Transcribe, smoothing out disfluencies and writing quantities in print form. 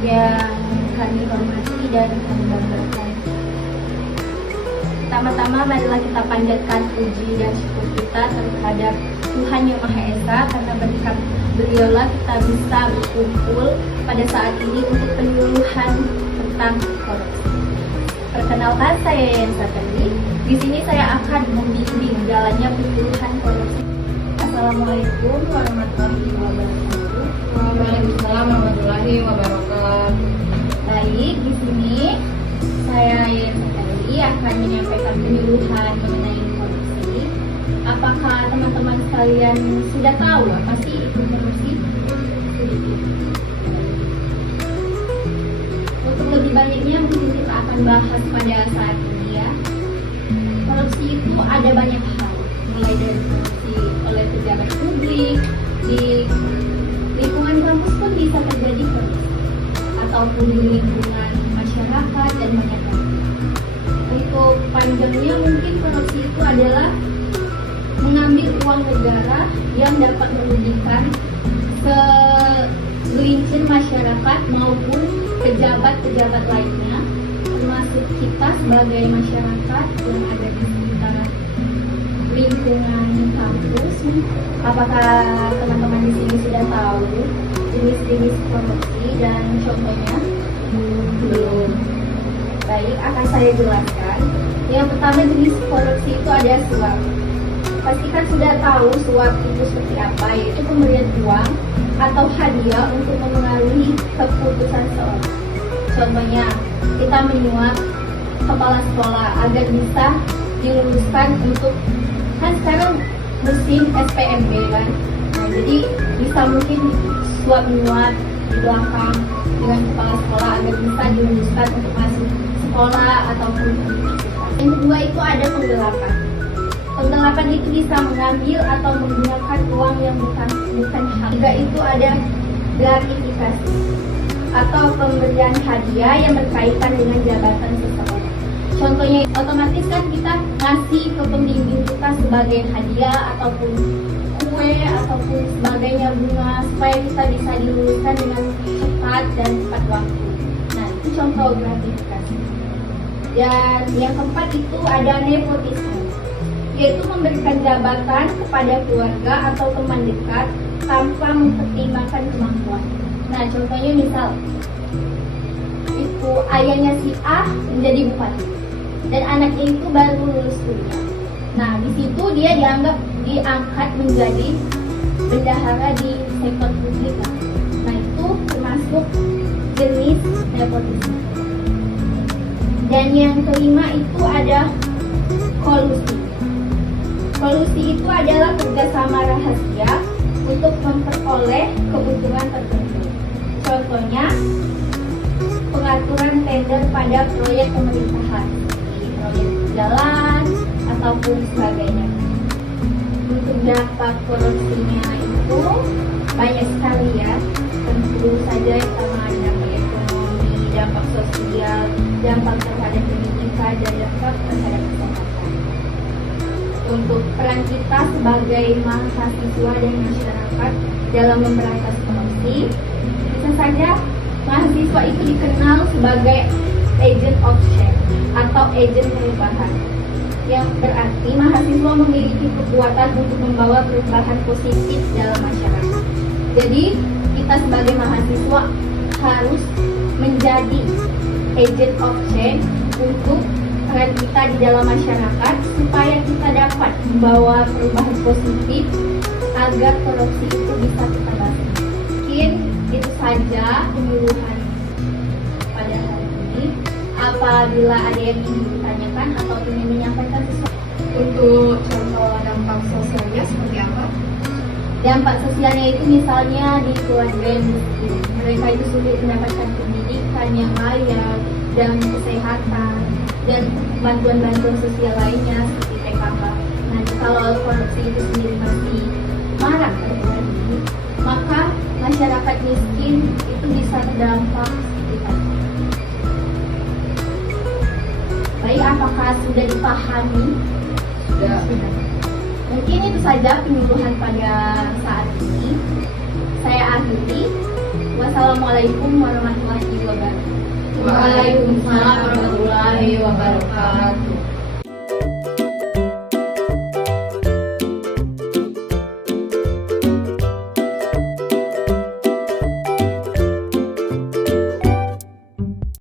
yang kami hormati dan kami banggakan. Pertama-tama marilah kita panjatkan puji dan syukur kita terhadap Tuhan Yang Maha Esa, karena berkat Beliaulah kita bisa berkumpul pada saat ini untuk penyuluhan tentang korupsi. Perkenalkan, saya Yayan Sateli. Di sini saya akan membimbing jalannya penyuluhan korupsi. Assalamualaikum warahmatullahi wabarakatuh. Waalaikumsalam warahmatullahi wabarakatuh. Baik, di sini saya Yayan Sateli akan menyampaikan penyuluhan mengenai korupsi. Apakah teman-teman sekalian sudah tahu apa sih itu korupsi? Untuk lebih banyaknya mungkin kita akan bahas pada saat ini ya. Korupsi itu ada banyak hal, mulai dari korupsi oleh pejabat publik, di lingkungan kampus pun bisa terjadi korupsi, ataupun di lingkungan masyarakat dan banyak lagi. Untuk panjangnya mungkin korupsi itu adalah mengambil uang negara yang dapat merugikan segelintir masyarakat maupun pejabat-pejabat lainnya, termasuk kita sebagai masyarakat yang ada di sekitar lingkungan kampus. Apakah teman-teman di sini sudah tahu jenis-jenis korupsi dan contohnya? Belum. Baik, akan saya jelaskan. Yang pertama, jenis korupsi itu ada suap. Pastikan sudah tahu suap itu seperti apa, yaitu pemberian uang atau hadiah untuk memengaruhi keputusan seorang. Contohnya, kita menyuap kepala sekolah agar bisa diluluskan untuk, kan sekarang musim SPMB kan, nah, jadi bisa mungkin suap menyuap di belakang dengan kepala sekolah agar bisa diluluskan untuk masuk sekolah ataupun universitas. Yang kedua itu ada penggelapan. Penggelapan itu bisa mengambil atau menggunakan uang yang bukan hak. Juga itu ada gratifikasi atau pemberian hadiah yang berkaitan dengan jabatan seseorang. Contohnya, otomatis kan kita ngasih ke pembimbing kita sebagai hadiah ataupun kue ataupun sebagainya, bunga, supaya kita bisa diluluskan dengan cepat dan tepat waktu. Nah, itu contoh gratifikasi. Dan yang keempat itu ada nepotisme, yaitu memberikan jabatan kepada keluarga atau teman dekat tanpa mempertimbangkan kemampuan. Nah, contohnya misal itu ayahnya si A menjadi bupati dan anaknya itu baru lulus kuliah. Nah, di situ dia diangkat menjadi bendahara di sektor publik. Nah, itu termasuk jenis nepotisme. Dan yang kelima itu ada kolusi. Kolusi itu adalah kerjasama rahasia untuk memperoleh keuntungan tertentu. Contohnya, pengaturan tender pada proyek pemerintahan, proyek jalan ataupun sebagainya. Untuk dampak korupsinya itu banyak sekali ya. Tentu saja yang pertama ada dampak ekonomi, dampak sosial, dampak terhadap pendidikan, dan dampak terhadap kesehatan. Untuk peran kita sebagai mahasiswa dan masyarakat dalam memberantas korupsi, bisa saja mahasiswa itu dikenal sebagai agent of change atau agent perubahan, yang berarti mahasiswa memiliki kekuatan untuk membawa perubahan positif dalam masyarakat. Jadi kita sebagai mahasiswa harus menjadi agent of change untuk peran kita di dalam masyarakat, supaya kita dapat membawa perubahan positif agar korupsi itu bisa kita basi. Mungkin itu saja penyuluhan pada hari ini. Apabila ada yang ingin ditanyakan atau ingin menyampaikan sesuatu. Untuk contoh dampak sosialnya seperti apa? Dampak sosialnya itu misalnya di keluarga yang miskin, mereka itu sulit mendapatkan pendidikan yang layak dan kesehatan dan bantuan-bantuan sosial lainnya seperti PKK. Nah, kalau korupsi itu sendiri masih marak terjadi, maka masyarakat miskin itu bisa terdampak seperti tadi. Baik, apakah sudah dipahami? Sudah. Mungkin itu saja penyuluhan pada saat ini. Saya akhiri. Wassalamualaikum warahmatullahi wabarakatuh. Waalaikumsalam warahmatullahi wabarakatuh.